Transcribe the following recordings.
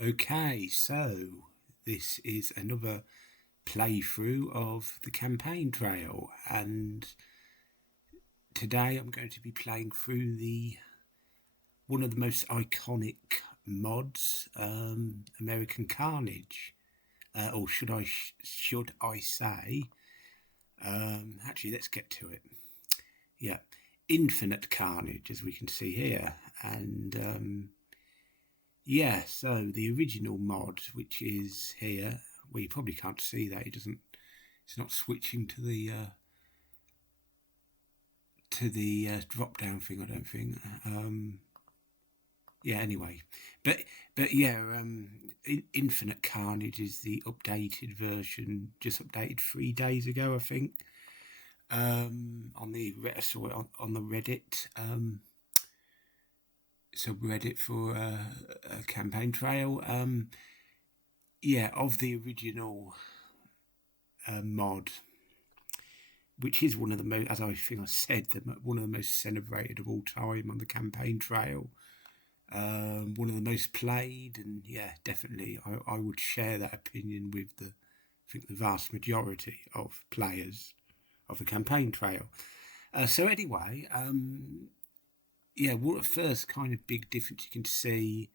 Okay, so this is another playthrough of the campaign trail, and today I'm going to be playing through the one of the most iconic mods, American Carnage, or should I say? Actually, let's get to it. Yeah, Infinite Carnage, as we can see here, and yeah, so the original mod, which is here, well, you probably can't see that. It's not switching to the drop down thing. I don't think. Yeah. Anyway, but yeah, Infinite Carnage is the updated version, just updated 3 days ago, I think. On the Reddit subreddit for a campaign trail. Yeah, of the original mod, which is one of the most, as I think I said, one of the most celebrated of all time on the campaign trail. One of the most played, and yeah, definitely, I would share that opinion with I think the vast majority of players of the campaign trail. So anyway, yeah, what the first kind of big difference you can see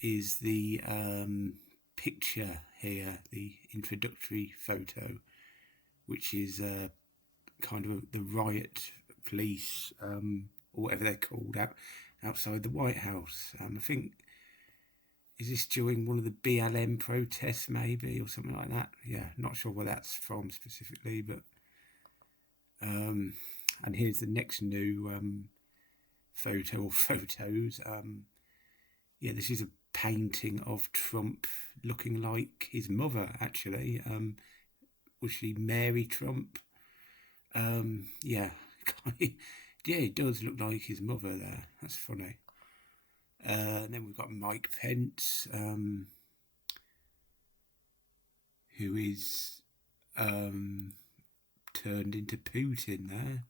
is the picture here, the introductory photo, which is kind of the riot police, or whatever they're called, outside the White House. I think, is this during one of the BLM protests, maybe, or something like that? Yeah, not sure where that's from specifically, but and here's the next new photo or photos. Yeah, this is a painting of Trump looking like his mother, actually. Was she Mary Trump? Yeah, yeah, it does look like his mother there. That's funny. And then we've got Mike Pence, who is turned into Putin there.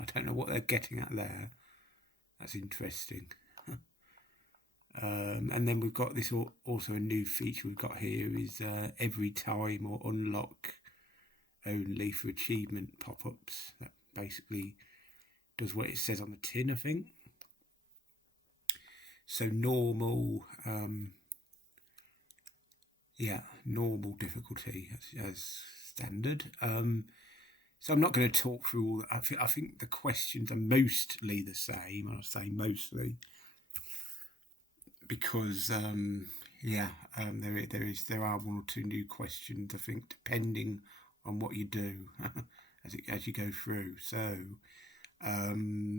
I don't know what they're getting at there. That's interesting. And then we've got this also a new feature we've got here is every time or unlock only for achievement pop-ups. That basically does what it says on the tin, I think. So normal, yeah, normal difficulty as standard. So I'm not going to talk through all that. I think the questions are mostly the same, and I say mostly because yeah, there are one or two new questions, I think, depending on what you do as you go through. So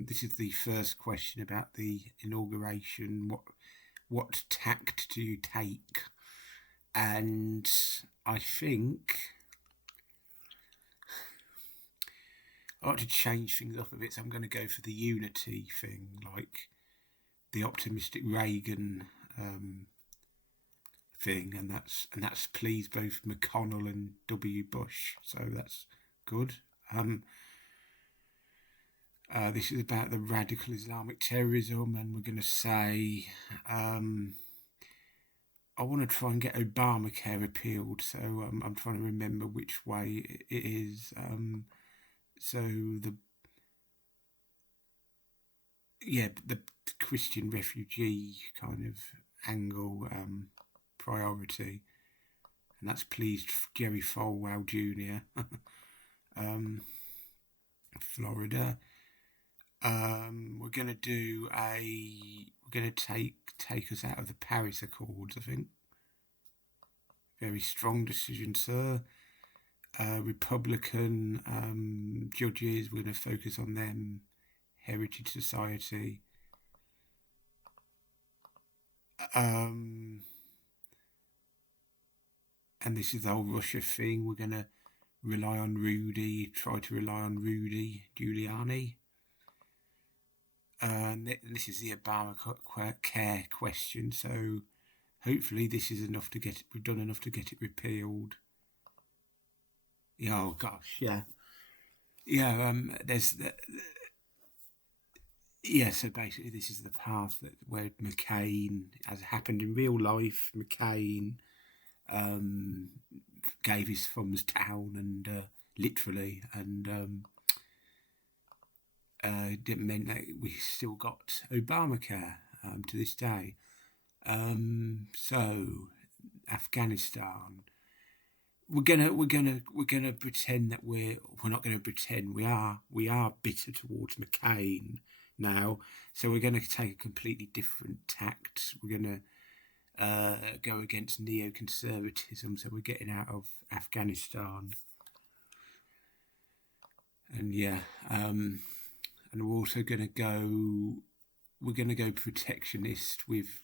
this is the first question about the inauguration. What tact do you take? And I think I like to change things up a bit, so I'm going to go for the unity thing, like the optimistic Reagan thing, and that's please both McConnell and W. Bush. So that's good. This is about the radical Islamic terrorism, and we're going to say I want to try and get Obamacare repealed. So I'm trying to remember which way it is. So the Christian refugee kind of angle, priority, and that's pleased Jerry Falwell Jr. Florida. We're gonna take us out of the Paris Accords, I think. Very strong decision, sir. Republican judges, we're going to focus on them. Heritage Society. And this is the whole Russia thing. We're going to try to rely on Rudy Giuliani. And this is the Obamacare question. So hopefully this is enough to get it. We've done enough to get it repealed. Oh gosh, yeah. There's yeah, so basically this is the path where McCain, as happened in real life, McCain um, gave his thumbs down and literally, and it meant that we still got Obamacare to this day. So Afghanistan, we're gonna pretend that we're not gonna pretend we are bitter towards McCain now. So we're gonna take a completely different tact. We're gonna go against neoconservatism. So we're getting out of Afghanistan, and yeah, and we're also gonna go. We're going to go protectionist with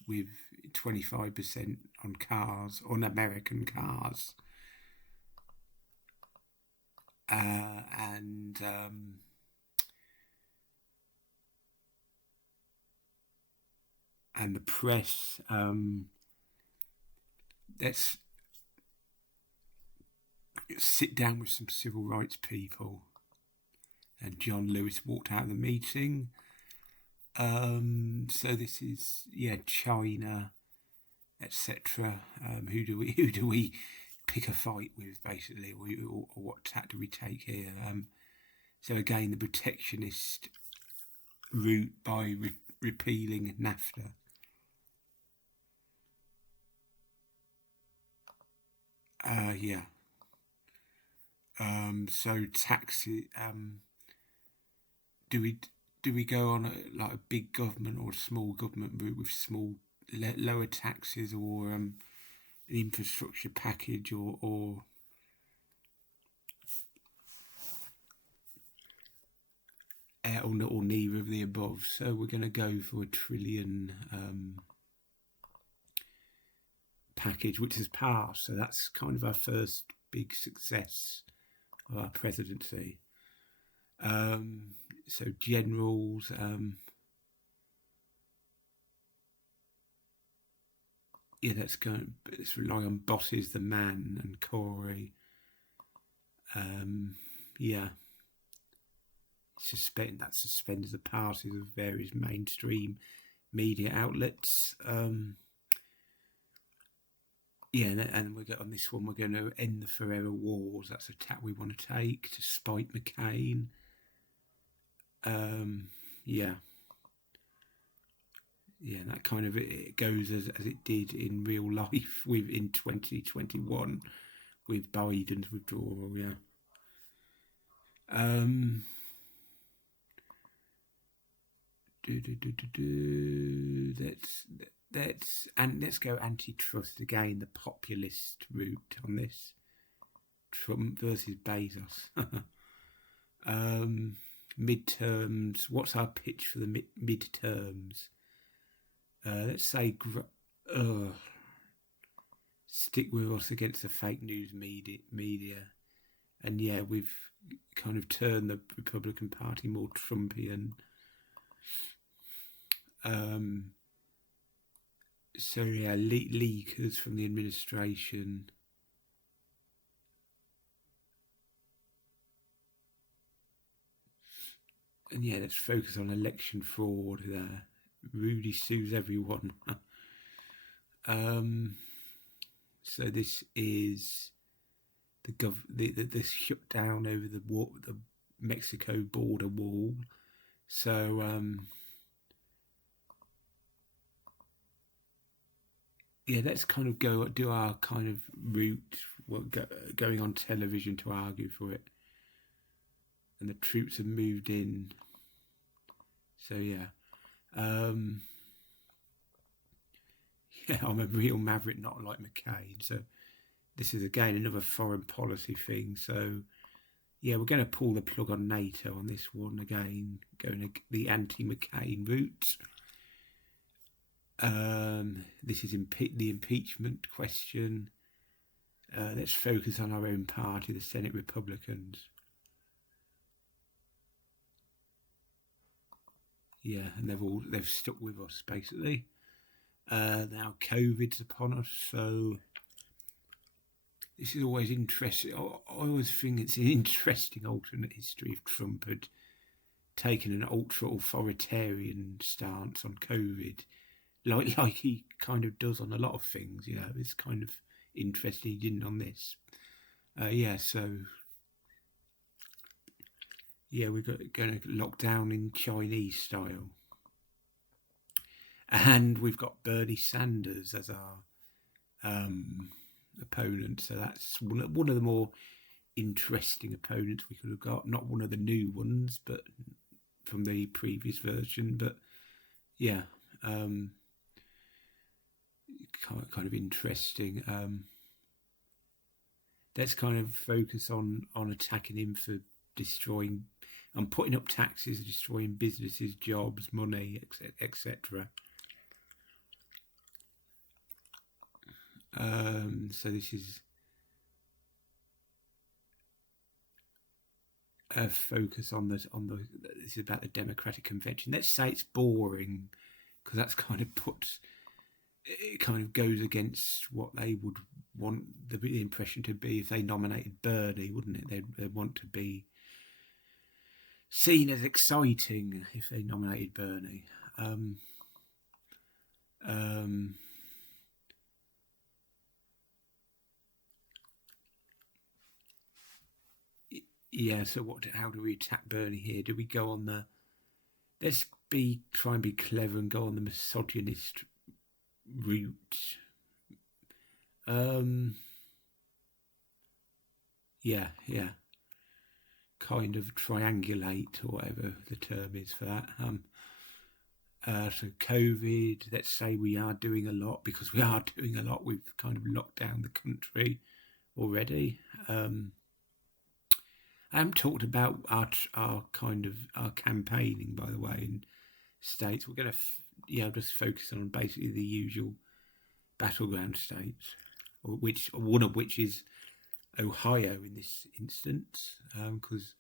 25% on cars, on American cars, and the press. Let's sit down with some civil rights people. And John Lewis walked out of the meeting. So this is China, etc. Who do we pick a fight with, basically, or what tack do we take here? So again, the protectionist route by repealing NAFTA. So taxes. Do we go on a big government or a small government route with lower taxes, or an infrastructure package, or neither of the above? So we're going to go for a $1 trillion package, which has passed. So that's kind of our first big success of our presidency. So generals, let's rely on bosses, the man and Corey. Suspends the passes of various mainstream media outlets. And we get on this one. We're going to end the forever wars. That's a tack we want to take to spite McCain. That kind of it goes as it did in real life in 2021 with Biden's withdrawal. Let's go antitrust again, the populist route on this. Trump versus Bezos. Midterms. What's our pitch for the midterms? Let's say stick with us against the fake news media. And we've kind of turned the Republican Party more Trumpian. Leakers from the administration. And let's focus on election fraud there. Rudy sues everyone. So this is the shutdown over the Mexico border wall. So let's kind of do our kind of route, going on television to argue for it. And the troops have moved in. So I'm a real maverick, not like McCain. So this is again another foreign policy thing. So we're going to pull the plug on NATO on this one again, going the anti-McCain route. This is the impeachment question. Let's focus on our own party, the Senate Republicans. And they've stuck with us basically. Now COVID's upon us, so this is always interesting. I always think it's an interesting alternate history if Trump had taken an ultra-authoritarian stance on COVID, like he kind of does on a lot of things. It's kind of interesting he didn't on this. We're going to lock down in Chinese style. And we've got Bernie Sanders as our opponent. So that's one of the more interesting opponents we could have got. Not one of the new ones, but from the previous version. But yeah, kind of interesting. Let's kind of focus on attacking him for destroying and putting up taxes, destroying businesses, jobs, money, etc. So this is a focus on this is about the Democratic Convention. Let's say it's boring, because that's kind of it kind of goes against what they would want the impression to be if they nominated Bernie, wouldn't it? They'd want to be seen as exciting if they nominated Bernie. Yeah, so how do we attack Bernie here? Do we go on let's try and be clever and go on the misogynist route? Yeah. Kind of triangulate, or whatever the term is for that. So COVID, let's say we are doing a lot, because we are doing a lot. We've kind of locked down the country already. I haven't talked about our campaigning, by the way, in states. We're going to just focus on basically the usual battleground states, one of which is Ohio in this instance, because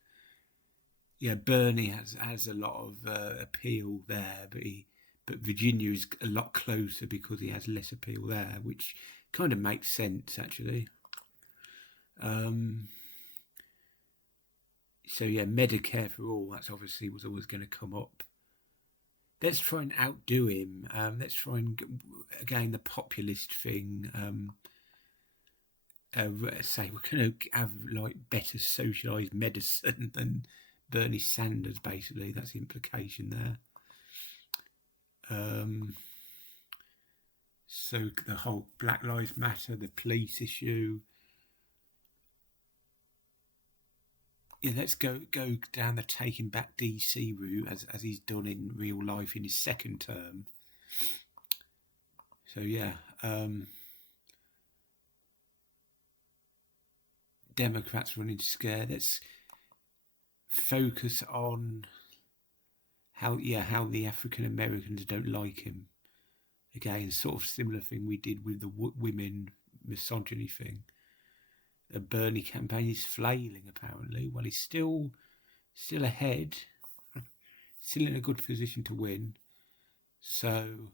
Bernie has a lot of appeal there, but Virginia is a lot closer because he has less appeal there, which kind of makes sense actually. So Medicare for all, that's obviously was always going to come up. Let's try and outdo him. Let's try and, again, the populist thing. Say we're going to have better socialised medicine than Bernie Sanders, basically. That's the implication there. So the whole Black Lives Matter, the police issue. Yeah, let's go down the Taking Back DC route, as he's done in real life in his second term. So Democrats running scared. Let's focus on how the African Americans don't like him. Again, sort of similar thing we did with the women misogyny thing. The Bernie campaign is flailing, apparently. Well, he's still ahead, still in a good position to win. So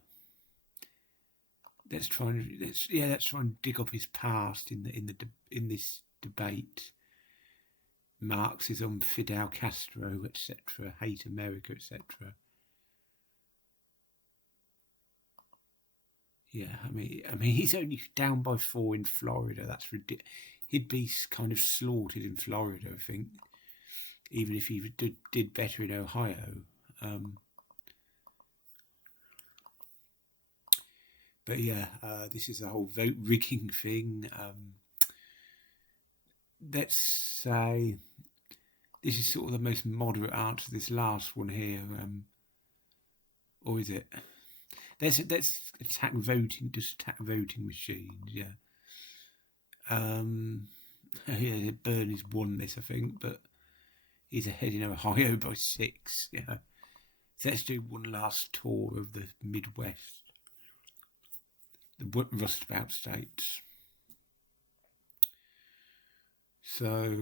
let's try and dig up his past in this debate. Marxism, Fidel Castro, etc., hate America, etc. Yeah, I mean, he's only down by 4 in Florida. That's ridiculous. He'd be kind of slaughtered in Florida, I think, even if he did better in Ohio. But this is the whole vote rigging thing. Let's say this is sort of the most moderate answer to this last one here. Or is it? Let's attack voting. Just attack voting machines. Yeah. Bernie's won this, I think, but he's ahead in Ohio by 6. Yeah. So let's do one last tour of the Midwest, the Rust Belt states. So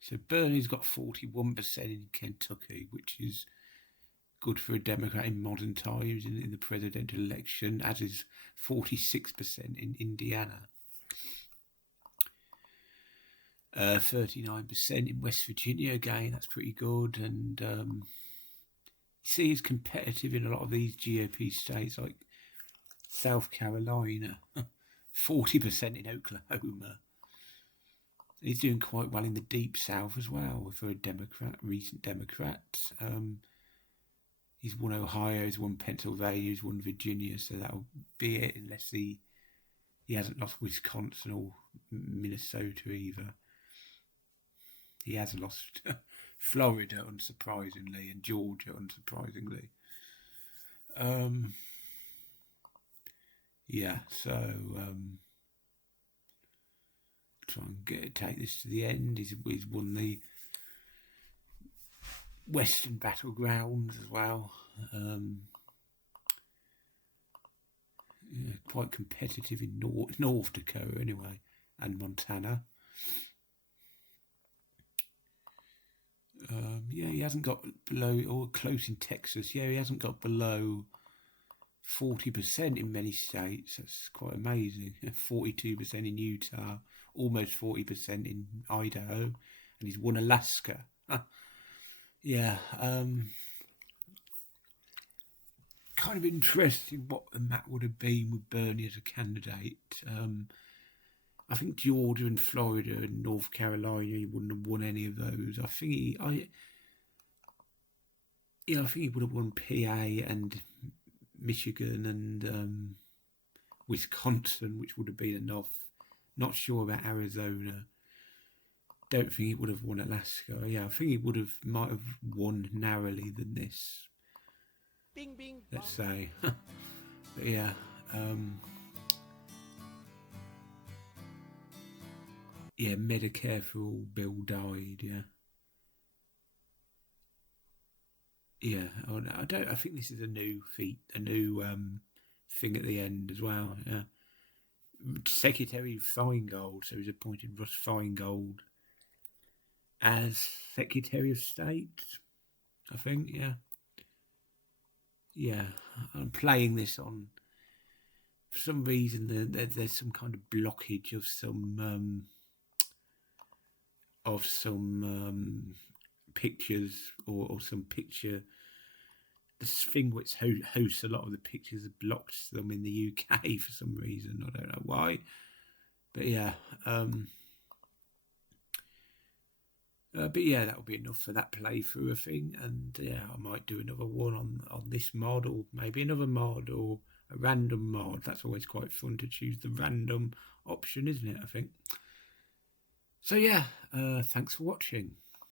So Bernie's got 41% in Kentucky, which is good for a Democrat in modern times in the presidential election, as is 46% in Indiana. 39% in West Virginia again. That's pretty good. And you see, he's competitive in a lot of these GOP states like South Carolina, 40% in Oklahoma. He's doing quite well in the Deep South as well for a Democrat, recent Democrat. He's won Ohio, he's won Pennsylvania, he's won Virginia, so that'll be it, unless he hasn't lost Wisconsin or Minnesota either. He has lost Florida, unsurprisingly, and Georgia, unsurprisingly. Yeah, so try and take this to the end. He's won the Western battlegrounds as well. Yeah, quite competitive in North Dakota anyway, and Montana. Yeah, he hasn't got below, or close in Texas. Yeah, he hasn't got below 40% in many states. That's quite amazing. 42% in Utah, almost 40% in Idaho, and he's won Alaska. Yeah, kind of interesting what the map would have been with Bernie as a candidate. I think Georgia and Florida and North Carolina, he wouldn't have won any of those. I think he would have won PA and Michigan and Wisconsin, which would have been enough. Not sure about Arizona. Don't think he would have won Alaska. Yeah, I think he might have won narrowly than this. Bing, bing, let's say. But yeah. Yeah, Medicare for All bill died. Yeah. Yeah. I think this is a new thing at the end as well. Yeah. Secretary Feingold, so he's appointed Russ Feingold as Secretary of State, I think. Yeah. Yeah, I'm playing this on, for some reason, there's some kind of blockage of some pictures or some picture. This thing which hosts a lot of the pictures blocked them in the UK for some reason. I don't know why, but yeah. But yeah, that'll be enough for that playthrough, I think. And yeah, I might do another one on this mod, or maybe another mod, or a random mod. That's always quite fun to choose the random option, isn't it, I think? So yeah, thanks for watching.